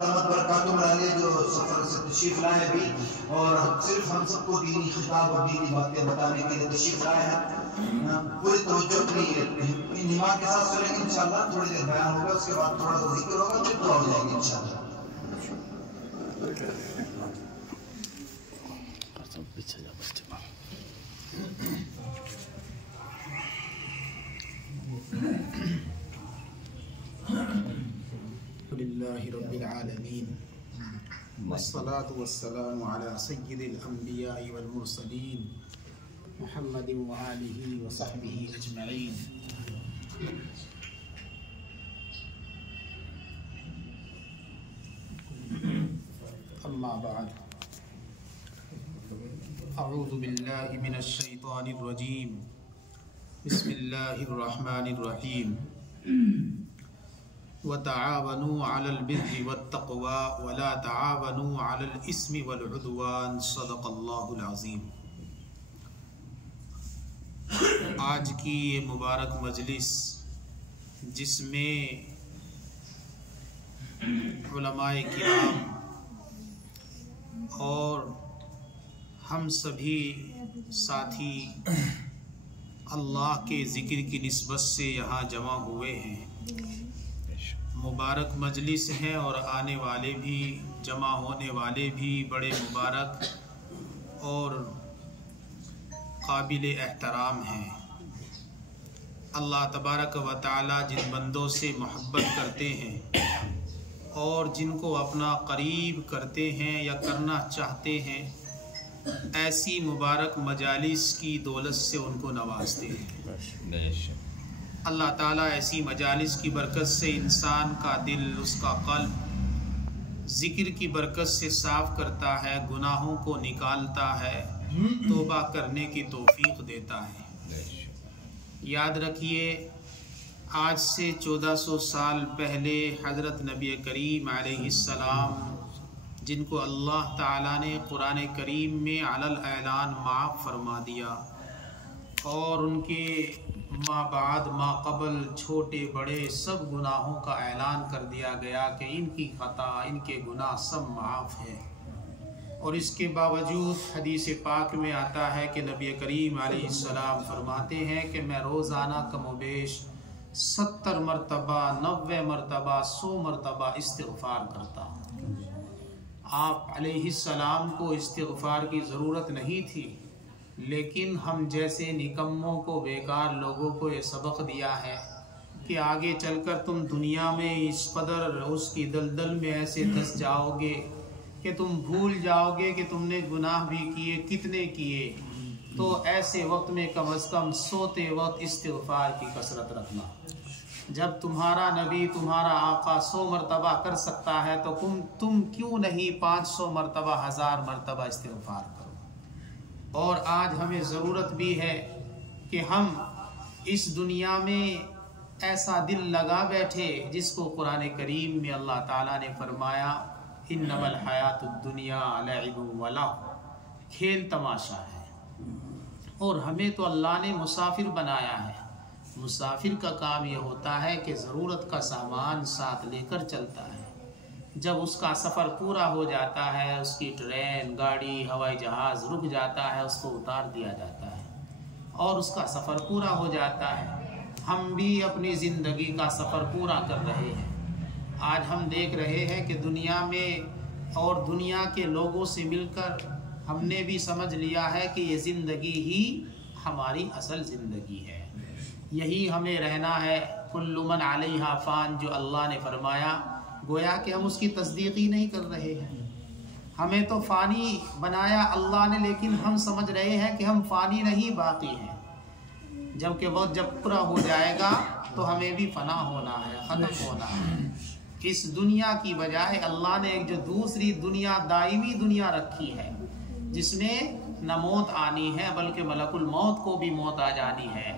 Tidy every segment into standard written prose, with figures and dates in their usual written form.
جو سفر سے تشریف لائے ابھی اور صرف ہم سب کو دینی خطاب اور دینی باتیں بتانے کے لیے تشریف لائے ہیں. پوری توجہ اپنی نماز کے ساتھ سنیں گے انشاءاللہ. تھوڑی دیر بیان ہوگا، اس کے بعد تھوڑا سا ذکر ہوگا، پھر دعا ہو جائے گی انشاءاللہ. للہ رب العالمین والصلاة والسلام علی سید الانبیاء والمرسلین محمد وآلہ وصحبہ اجمعین. اما بعد، اعوذ باللہ من الشیطان الرجیم. بسم اللہ الرحمن الرحیم. وَتَعَاوَنُوا عَلَى الْبِرِّ وَالتَّقْوَى وَلَا تَعَاوَنُوا عَلَى الْإِثْمِ وَالْعُدْوَانِ. صدق اللہ العظیم. آج کی یہ مبارک مجلس جس میں علماء کرام اور ہم سبھی ساتھی اللہ کے ذکر کی نسبت سے یہاں جمع ہوئے ہیں، مبارک مجلس ہے اور آنے والے بھی، جمع ہونے والے بھی بڑے مبارک اور قابل احترام ہیں. اللہ تبارک و تعالی جن بندوں سے محبت کرتے ہیں اور جن کو اپنا قریب کرتے ہیں یا کرنا چاہتے ہیں، ایسی مبارک مجالس کی دولت سے ان کو نوازتے ہیں. اللہ تعالیٰ ایسی مجالس کی برکت سے انسان کا دل، اس کا قلب ذکر کی برکت سے صاف کرتا ہے، گناہوں کو نکالتا ہے، توبہ کرنے کی توفیق دیتا ہے. یاد رکھیے، آج سے 1400 سال پہلے حضرت نبی کریم علیہ السلام، جن کو اللہ تعالیٰ نے قرآن کریم میں علی الاعلان معاف فرما دیا اور ان کے ما بعد ما قبل چھوٹے بڑے سب گناہوں کا اعلان کر دیا گیا کہ ان کی خطا، ان کے گناہ سب معاف ہیں. اور اس کے باوجود حدیث پاک میں آتا ہے کہ نبی کریم علیہ السلام فرماتے ہیں کہ میں روزانہ کم و بیش 70 مرتبہ، 90 مرتبہ، 100 مرتبہ استغفار کرتا ہوں. آپ علیہ السلام کو استغفار کی ضرورت نہیں تھی، لیکن ہم جیسے نکموں کو، بیکار لوگوں کو یہ سبق دیا ہے کہ آگے چل کر تم دنیا میں اس قدر اس کی دلدل میں ایسے دھس جاؤ گے کہ تم بھول جاؤ گے کہ تم نے گناہ بھی کیے، کتنے کیے. تو ایسے وقت میں کم از کم سوتے وقت استغفار کی کثرت رکھنا. جب تمہارا نبی، تمہارا آقا 100 مرتبہ کر سکتا ہے تو تم کیوں نہیں 500 مرتبہ، 1000 مرتبہ استغفار کرو. اور آج ہمیں ضرورت بھی ہے کہ ہم اس دنیا میں ایسا دل لگا بیٹھے جس کو قرآن کریم میں اللہ تعالیٰ نے فرمایا انما الحیات الدنیا لعب ولہو، کھیل تماشا ہے. اور ہمیں تو اللہ نے مسافر بنایا ہے. مسافر کا کام یہ ہوتا ہے کہ ضرورت کا سامان ساتھ لے کر چلتا ہے. جب اس کا سفر پورا ہو جاتا ہے، اس کی ٹرین، گاڑی، ہوائی جہاز رک جاتا ہے، اس کو اتار دیا جاتا ہے اور اس کا سفر پورا ہو جاتا ہے. ہم بھی اپنی زندگی کا سفر پورا کر رہے ہیں. آج ہم دیکھ رہے ہیں کہ دنیا میں اور دنیا کے لوگوں سے مل کر ہم نے بھی سمجھ لیا ہے کہ یہ زندگی ہی ہماری اصل زندگی ہے، یہی ہمیں رہنا ہے. کل من علیہا فان، جو اللہ نے فرمایا، گویا کہ ہم اس کی تصدیق ہی نہیں کر رہے ہیں. ہمیں تو فانی بنایا اللہ نے، لیکن ہم سمجھ رہے ہیں کہ ہم فانی نہیں، باقی ہیں. جبکہ وقت جب پورا ہو جائے گا تو ہمیں بھی فنا ہونا ہے، ختم ہونا ہے. اس دنیا کی بجائے اللہ نے ایک جو دوسری دنیا، دائمی دنیا رکھی ہے، جس میں نہ موت آنی ہے بلکہ ملک الموت کو بھی موت آ جانی ہے،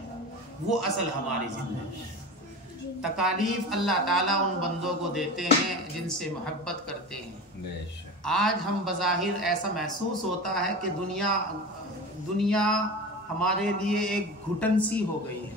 وہ اصل ہماری زندگی. تکالیف اللہ تعالیٰ ان بندوں کو دیتے ہیں جن سے محبت کرتے ہیں. آج ہم بظاہر ایسا محسوس ہوتا ہے کہ دنیا ہمارے لیے ایک گھٹن سی ہو گئی ہے.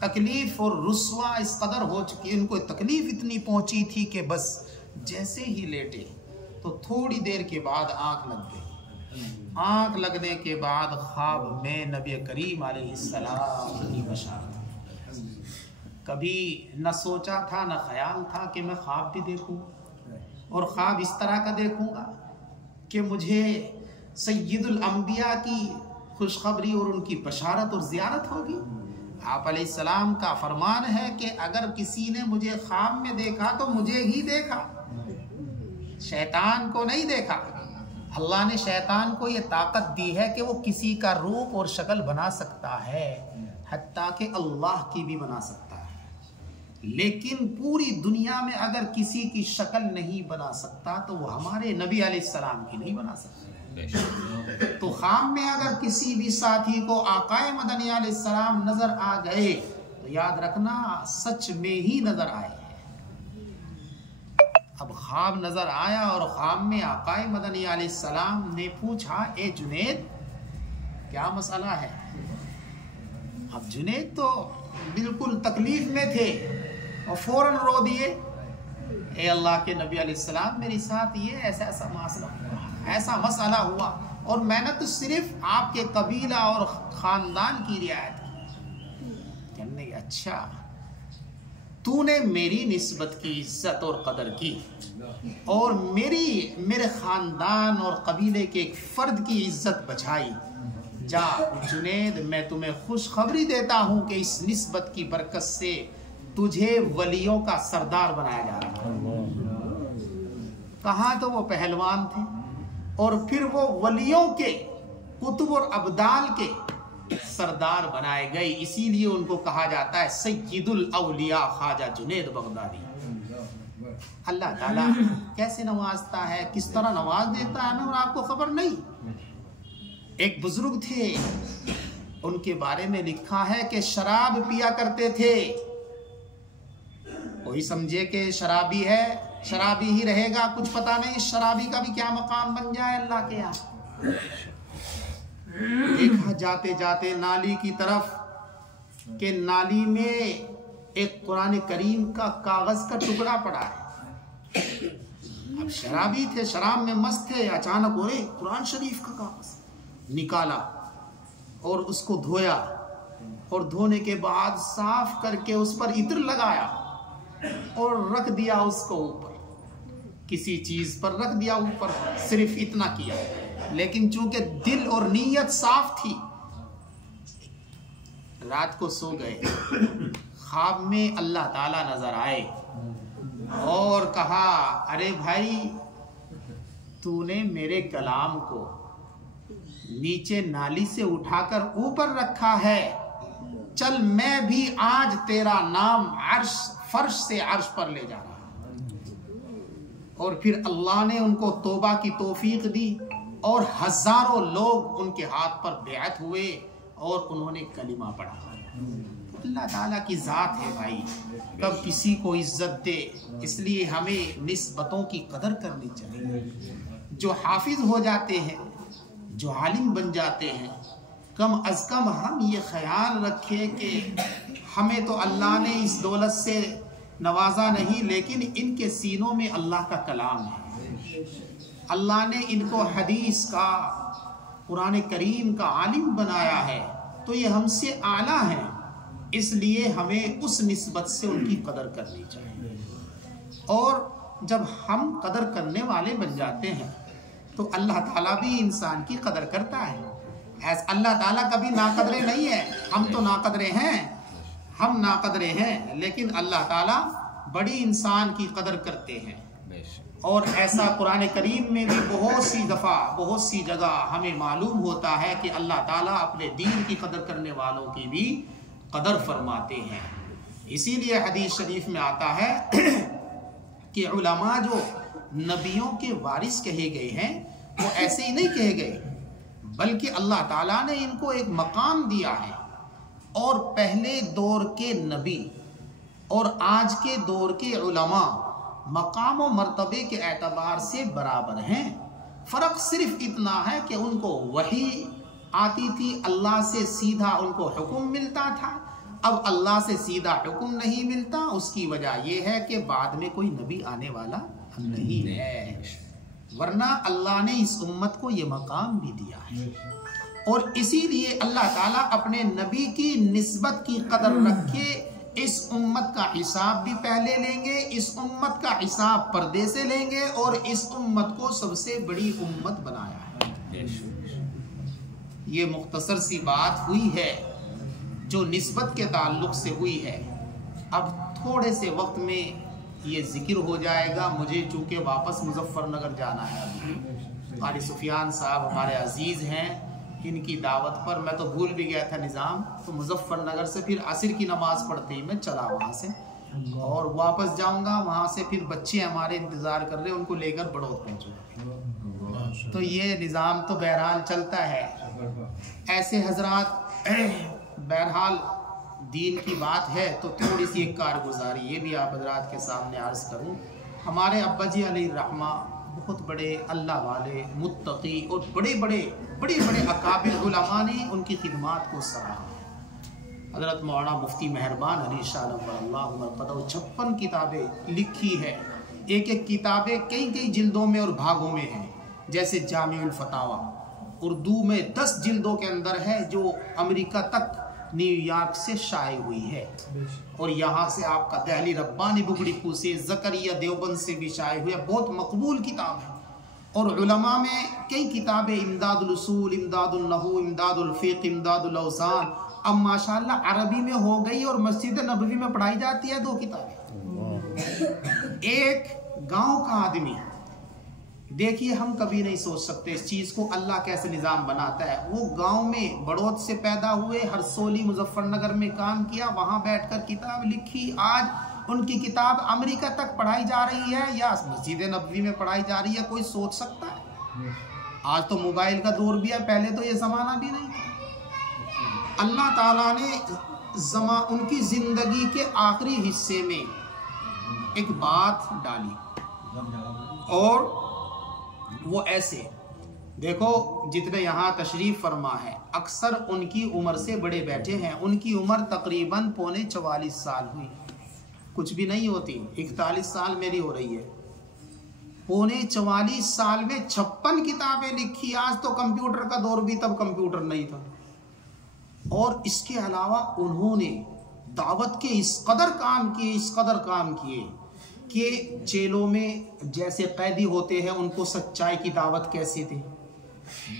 تکلیف اور رسوا اس قدر ہو چکی، ان کو تکلیف اتنی پہنچی تھی کہ بس جیسے ہی لیٹے تو تھوڑی دیر کے بعد آنکھ لگ گئی۔ آنکھ لگنے کے بعد خواب میں نبی کریم علیہ السلام کی بشارت۔ کبھی نہ سوچا تھا نہ خیال تھا کہ میں خواب بھی دیکھوں، اور خواب اس طرح کا دیکھوں گا کہ مجھے سید الانبیاء کی خوشخبری اور ان کی بشارت اور زیارت ہوگی۔ آپ علیہ السلام کا فرمان ہے کہ اگر کسی نے مجھے خواب میں دیکھا تو مجھے ہی دیکھا، شیطان کو نہیں دیکھا۔ اللہ نے شیطان کو یہ طاقت دی ہے کہ وہ کسی کا روپ اور شکل بنا سکتا ہے، حتیٰ کہ اللہ کی بھی بنا سکتا ہے، لیکن پوری دنیا میں اگر کسی کی شکل نہیں بنا سکتا تو وہ ہمارے نبی علیہ السلام کی نہیں بنا سکتا۔ تو خواب میں اگر کسی بھی ساتھی کو آقا مدنی علیہ السلام نظر آ گئے تو یاد رکھنا سچ میں ہی نظر آئے۔ اب خواب نظر آیا اور خواب میں آقا مدنی علیہ السلام نے پوچھا، اے جنید کیا مسئلہ ہے؟ اب جنید تو بالکل تکلیف میں تھے اور فوراً رو دیے، اے اللہ کے نبی علیہ السلام میری ساتھ یہ ایسا مسئلہ ہوا، اور میں نے تو صرف آپ کے قبیلہ اور خاندان کی رعایت کی۔ کہنے لگے اچھا، تو نے میری نسبت کی عزت اور قدر کی اور میرے خاندان اور قبیلے کے ایک فرد کی عزت بچائی، جا جنید میں تمہیں خوشخبری دیتا ہوں کہ اس نسبت کی برکت سے تجھے ولیوں کا سردار بنایا جا رہا ہے۔ کہاں تو وہ پہلوان تھے اور پھر وہ ولیوں کے قطب اور ابدال کے سردار بنائے گئے، اسی لیے ان کو کہا جاتا ہے سید الاولیاء خواجہ جنید بغدادی۔ اللہ تعالیٰ کیسے نوازتا ہے، کس طرح نواز دیتا ہے، ہمیں اور آپ کو خبر نہیں۔ ایک بزرگ تھے، ان کے بارے میں لکھا ہے کہ شراب پیا کرتے تھے، کوئی سمجھے کہ شرابی ہے شرابی ہی رہے گا، کچھ پتا نہیں شرابی کا بھی کیا مقام بن جائے اللہ کے یہاں۔ دیکھا جاتے جاتے نالی کی طرف کہ نالی میں ایک قرآن کریم کا کاغذ کا ٹکڑا پڑا ہے۔ اب شرابی تھے، شراب میں مست تھے، اچانک قرآن شریف کا کاغذ نکالا اور اس کو دھویا، اور دھونے کے بعد صاف کر کے اس پر عطر لگایا اور رکھ دیا اس کو اوپر، کسی چیز پر رکھ دیا اوپر، صرف اتنا کیا۔ لیکن چونکہ دل اور نیت صاف تھی، رات کو سو گئے، خواب میں اللہ تعالیٰ نظر آئے اور کہا، ارے بھائی تو نے میرے کلام کو نیچے نالی سے اٹھا کر اوپر رکھا ہے، چل میں بھی آج تیرا نام فرش سے عرش پر لے جا رہا ہوں۔ اور پھر اللہ نے ان کو توبہ کی توفیق دی اور ہزاروں لوگ ان کے ہاتھ پر بیعت ہوئے اور انہوں نے کلمہ پڑھا۔ اللہ تعالیٰ کی ذات ہے بھائی، کب کسی کو عزت دے، اس لیے ہمیں نسبتوں کی قدر کرنی چاہیے۔ جو حافظ ہو جاتے ہیں، جو عالم بن جاتے ہیں، کم از کم ہم یہ خیال رکھیں کہ ہمیں تو اللہ نے اس دولت سے نوازا نہیں، لیکن ان کے سینوں میں اللہ کا کلام ہے، اللہ نے ان کو حدیث کا، قرآن کریم کا عالم بنایا ہے، تو یہ ہم سے اعلیٰ ہیں، اس لیے ہمیں اس نسبت سے ان کی قدر کرنی چاہیے۔ اور جب ہم قدر کرنے والے بن جاتے ہیں تو اللہ تعالیٰ بھی انسان کی قدر کرتا ہے۔ اللہ تعالیٰ کبھی ناقدرے نہیں ہے، ہم تو ناقدرے ہیں، ہم ناقدرے ہیں، لیکن اللہ تعالیٰ بڑی انسان کی قدر کرتے ہیں۔ اور ایسا قرآن کریم میں بھی بہت سی دفعہ، بہت سی جگہ ہمیں معلوم ہوتا ہے کہ اللہ تعالیٰ اپنے دین کی قدر کرنے والوں کی بھی قدر فرماتے ہیں۔ اسی لیے حدیث شریف میں آتا ہے کہ علماء جو نبیوں کے وارث کہے گئے ہیں وہ ایسے ہی نہیں کہے گئے، بلکہ اللہ تعالیٰ نے ان کو ایک مقام دیا ہے، اور پہلے دور کے نبی اور آج کے دور کے علماء مقام و مرتبے کے اعتبار سے برابر ہیں۔ فرق صرف اتنا ہے کہ ان کو وحی آتی تھی، اللہ سے سیدھا ان کو حکم ملتا تھا، اب اللہ سے سیدھا حکم نہیں ملتا، اس کی وجہ یہ ہے کہ بعد میں کوئی نبی آنے والا نہیں ہے، ورنہ اللہ نے اس امت کو یہ مقام بھی دیا ہے۔ اور اسی لیے اللہ تعالیٰ اپنے نبی کی نسبت کی قدر رکھے، اس امت کا حساب بھی پہلے لیں گے، اس امت کا حساب پردے سے لیں گے، اور اس امت کو سب سے بڑی امت بنایا ہے۔ یہ مختصر سی بات ہوئی ہے جو نسبت کے تعلق سے ہوئی ہے۔ اب تھوڑے سے وقت میں یہ ذکر ہو جائے گا، مجھے چونکہ واپس مظفر نگر جانا ہے۔ ابھی قاری سفیان صاحب ہمارے عزیز ہیں، ان کی دعوت پر میں تو بھول بھی گیا تھا نظام، تو مظفر نگر سے پھر عصر کی نماز پڑھتے ہی میں چلا وہاں سے، اور واپس جاؤں گا وہاں سے، پھر بچے ہمارے انتظار کر رہے ہیں، ان کو لے کر بڑوت پہنچوں گا۔ تو یہ نظام تو بہرحال چلتا ہے۔ ایسے حضرات، بہرحال دین کی بات ہے تو تھوڑی سی ایک کارگزاری یہ بھی آپ حضرات کے سامنے عرض کروں۔ ہمارے ابا جی علیہ الرحمہ بہت بڑے اللہ والے، متقی، اور بڑے بڑے اکابر علماء نے ان کی خدمات کو سراہا۔ حضرت مولانا مفتی مہربان علی شاہ نور اللہ مرقدہ 56 کتابیں لکھی ہے، ایک ایک کتابیں کئی جلدوں میں اور بھاگوں میں ہیں، جیسے جامع الفتاوی اردو میں 10 جلدوں کے اندر ہے، جو امریکہ تک نیو یارک سے شائع ہوئی ہے، اور یہاں سے آپ کا دہلی ربانی بگڑی پور سے، زکریا دیوبند سے بھی شائع ہوئی ہے، بہت مقبول کتاب ہے۔ اور علماء میں کئی کتابیں، امداد الاصول، امداد النحو، امداد الفقہ، امداد الاوزان، اب ماشاءاللہ عربی میں ہو گئی اور مسجد نبوی میں پڑھائی جاتی ہے 2 کتابیں۔ ایک گاؤں کا آدمی، دیکھیے ہم کبھی نہیں سوچ سکتے اس چیز کو اللہ کیسے نظام بناتا ہے۔ وہ گاؤں میں بڑوت سے پیدا ہوئے، ہرسولی مظفر نگر میں کام کیا، وہاں بیٹھ کر کتاب لکھی، آج ان کی کتاب امریکہ تک پڑھائی جا رہی ہے یا مسجد نبوی میں پڑھائی جا رہی ہے، کوئی سوچ سکتا ہے؟ آج تو موبائل کا دور بھی ہے، پہلے تو یہ زمانہ بھی نہیں تھا۔ اللہ تعالیٰ نے ان کی زندگی کے آخری حصے میں ایک بات ڈالی، اور وہ ایسے، دیکھو جتنے یہاں تشریف فرما ہے اکثر ان کی عمر سے بڑے بیٹھے ہیں، ان کی عمر تقریباً 43 سال ہوئی، کچھ بھی نہیں ہوتی، 41 سال میری ہو رہی ہے۔ 44 سال میں 56 کتابیں لکھی۔ آج تو کمپیوٹر کا دور بھی، تب کمپیوٹر نہیں تھا۔ اور اس کے علاوہ انہوں نے دعوت کے اس قدر کام کیے کہ جیلوں میں جیسے قیدی ہوتے ہیں ان کو سچائی کی دعوت کیسے دیں،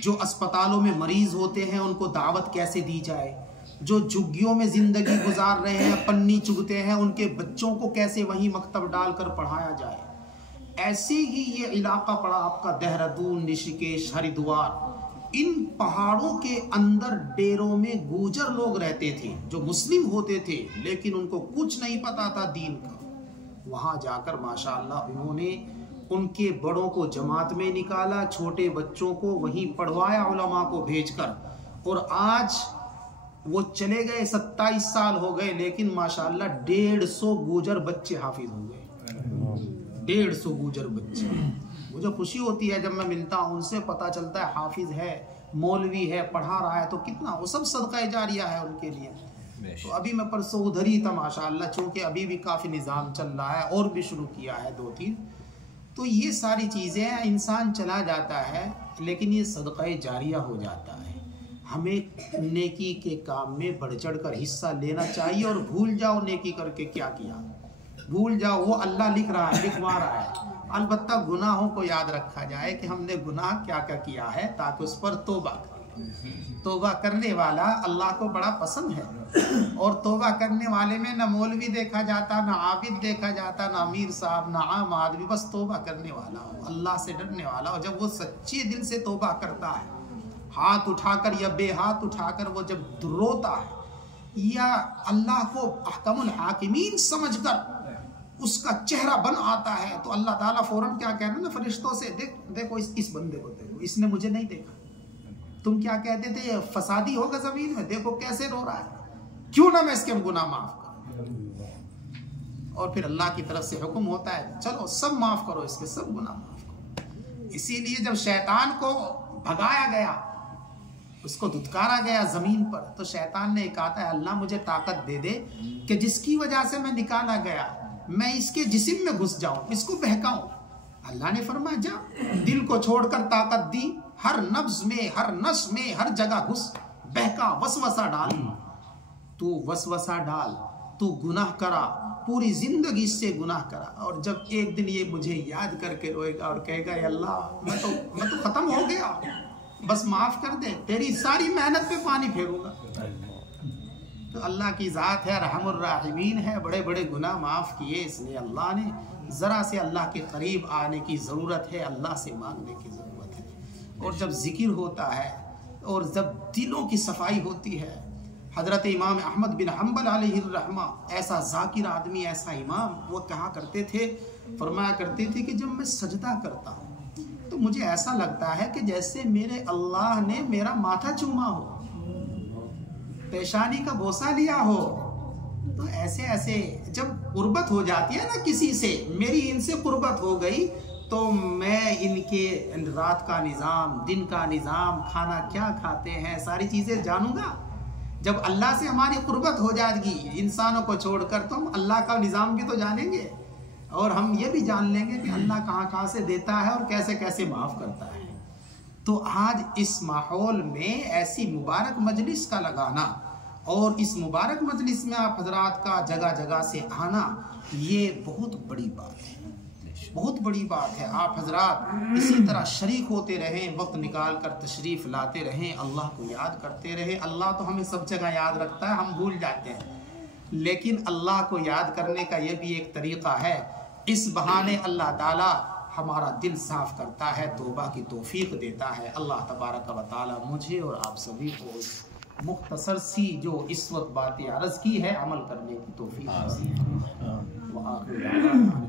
جو اسپتالوں میں مریض ہوتے ہیں ان کو دعوت کیسے دی جائے، جو جھگیوں میں زندگی گزار رہے ہیں، پنی چگتے ہیں، ان کے بچوں کو کیسے وہیں مکتب ڈال کر پڑھایا جائے۔ ایسے ہی یہ علاقہ پڑا آپ کا دہرادون، رشیکیش، ہریدوار، ان پہاڑوں کے اندر ڈیروں میں گوجر لوگ رہتے تھے جو مسلم ہوتے تھے، لیکن ان کو کچھ نہیں پتا تھا دین کا۔ وہاں جا کر ماشاءاللہ انہوں نے ان کے بڑوں کو جماعت میں نکالا، چھوٹے بچوں کو وہیں پڑھوایا علماء کو بھیج کر، اور آج وہ چلے گئے 27 سال ہو گئے، لیکن ماشاءاللہ 150 گوجر بچے حافظ ہو گئے۔ 150 گوجر بچے، مجھے خوشی ہوتی ہے جب میں ملتا ہوں ان سے، پتہ چلتا ہے حافظ ہے، مولوی ہے، پڑھا رہا ہے، تو کتنا وہ سب صدقہ جاریہ ہے ان کے لیے۔ تو ابھی میں پرسوں ادھر ہی تھا ماشاءاللہ، چونکہ ابھی بھی کافی نظام چل رہا ہے اور بھی شروع کیا ہے 2-3، تو یہ ساری چیزیں انسان چلا جاتا ہے لیکن یہ صدقہ جاریہ ہو جاتا ہے۔ ہمیں نیکی کے کام میں بڑھ چڑھ کر حصہ لینا چاہیے، اور بھول جاؤ نیکی کر کے کیا کیا، بھول جاؤ، وہ اللہ لکھ رہا ہے، لکھوا رہا ہے۔ البتہ گناہوں کو یاد رکھا جائے کہ ہم نے گناہ کیا کیا ہے، تاکہ اس پر توبہ کریں۔ توبہ کرنے والا اللہ کو بڑا پسند ہے، اور توبہ کرنے والے میں نہ مولوی دیکھا جاتا، نہ عابد دیکھا جاتا، نہ امیر صاحب، نہ عام آدمی، بس توبہ کرنے والا ہو، اللہ سے ڈرنے والا ہو۔ جب وہ سچے دل سے توبہ کرتا ہے، ہاتھ اٹھا کر یا بے ہاتھ اٹھا کر وہ جب روتا ہے، یا اللہ کو احکم الحاکمین سمجھ کر اس کا چہرہ بن آتا ہے، تو اللہ تعالیٰ فوراً کیا کہنا نا فرشتوں سے، دیکھو اس بندے کو، دیکھو اس نے مجھے نہیں دیکھا، تم کیا کہتے تھے یہ فسادی ہوگا زمین میں، دیکھو کیسے رو رہا ہے، کیوں نہ میں اس کے گناہ معاف کروں۔ اور پھر اللہ کی طرف سے حکم ہوتا ہے چلو سب معاف کرو، اس کے سب گناہ معاف کرو۔ اسی لیے جب شیطان کو بھگایا گیا اس کو دھتکارا گیا زمین پر، تو شیطان نے کہا تھا اللہ مجھے طاقت دے دے کہ جس کی وجہ سے میں نکالا گیا میں اس کے جسم میں گھس جاؤں، اس کو بہکاؤں۔ اللہ نے فرمایا جا، دل کو چھوڑ کر طاقت دی، ہر نبض میں، ہر نس میں، ہر جگہ گھس، بہکا، وسوسہ ڈال، تو وسوسہ ڈال، تو گناہ کرا، پوری زندگی سے گناہ کرا، اور جب ایک دن یہ مجھے یاد کر کے روئے گا اور کہے گا یا اللہ میں تو ختم ہو گیا، بس معاف کر دے، تیری ساری محنت پہ پانی پھیروں گا۔ تو اللہ کی ذات ہے، رحم الراحمین ہے، بڑے بڑے گناہ معاف کیے، اس لیے اللہ نے ذرا سے اللہ کے قریب آنے کی ضرورت ہے، اللہ سے مانگنے کی ضرورت ہے۔ اور جب ذکر ہوتا ہے اور جب دلوں کی صفائی ہوتی ہے، حضرت امام احمد بن حنبل علیہ الرحمہ ایسا ذاکر آدمی، ایسا امام، وہ کہا کرتے تھے، فرمایا کرتے تھے کہ جب میں سجدہ کرتا ہوں تو مجھے ایسا لگتا ہے کہ جیسے میرے اللہ نے میرا ماتھا چوما ہو، پیشانی کا بوسہ لیا ہو۔ تو ایسے جب قربت ہو جاتی ہے نا کسی سے، میری ان سے قربت ہو گئی تو میں ان کے رات کا نظام، دن کا نظام، کھانا کیا کھاتے ہیں، ساری چیزیں جانوں گا۔ جب اللہ سے ہماری قربت ہو جائے گی انسانوں کو چھوڑ کر، تو ہم اللہ کا نظام بھی تو جانیں گے، اور ہم یہ بھی جان لیں گے کہ اللہ کہاں کہاں سے دیتا ہے اور کیسے کیسے معاف کرتا ہے۔ تو آج اس ماحول میں ایسی مبارک مجلس کا لگانا اور اس مبارک مجلس میں آپ حضرات کا جگہ جگہ سے آنا، یہ بہت بڑی بات ہے، بہت بڑی بات ہے۔ آپ حضرات اسی طرح شریک ہوتے رہیں، وقت نکال کر تشریف لاتے رہیں، اللہ کو یاد کرتے رہیں۔ اللہ تو ہمیں سب جگہ یاد رکھتا ہے، ہم بھول جاتے ہیں، لیکن اللہ کو یاد کرنے کا یہ بھی ایک طریقہ ہے، اس بہانے اللہ تعالی ہمارا دل صاف کرتا ہے، توبہ کی توفیق دیتا ہے۔ اللہ تبارک و تعالی مجھے اور آپ سبھی کو مختصر سی جو اس وقت باتیں عرض کی ہے عمل کرنے کی توفیق نصیب فرمائے۔ وآخر دعوانا